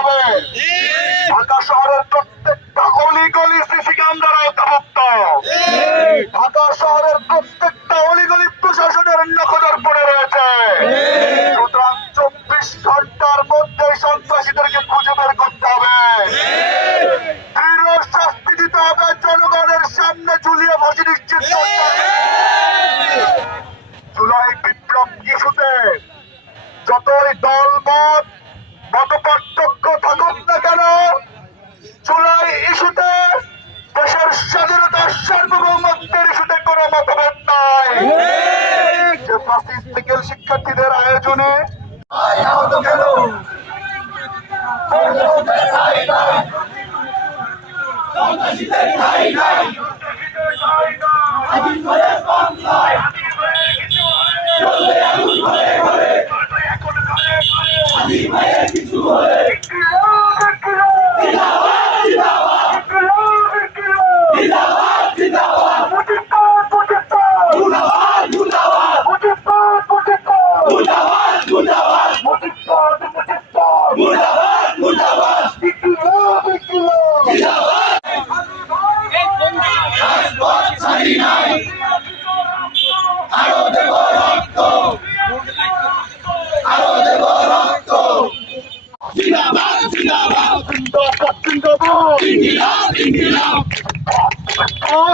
হবে। ঢাকা শহরের প্রত্যেকটা অলিগলি সিসি ক্যামেরার আওতাভুক্ত। ঢাকা শহরের প্রত্যেকটা অলিগলি প্রশাসনের নজর পড়ে রয়েছে। সুতরাং 24 ঘন্টার মধ্যে সন্ত্রাসীদেরকে খুঁজে বের করতে হবে, দৃঢ় শাস্তি দিতে হবে, জনগণের সামনে ঝুলিয়ে ফাঁসি নিশ্চিত করতে হবে। জুলাই বিপ্লব ইস্যুতে যতই দলমত মতপার্থক্য থাকুক না কেন, জুলাই ইস্যুতে দেশের স্বাধীনতার সার্বভৌমত্বের ইস্যুতে কোনো মতভেদ নাই। যে প্রাক্টিক্যাল শিক্ষার্থীদের আয়োজনে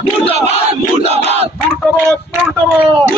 মুর্দাবাদ মুর্দাবাদ মুর্দাবাদ।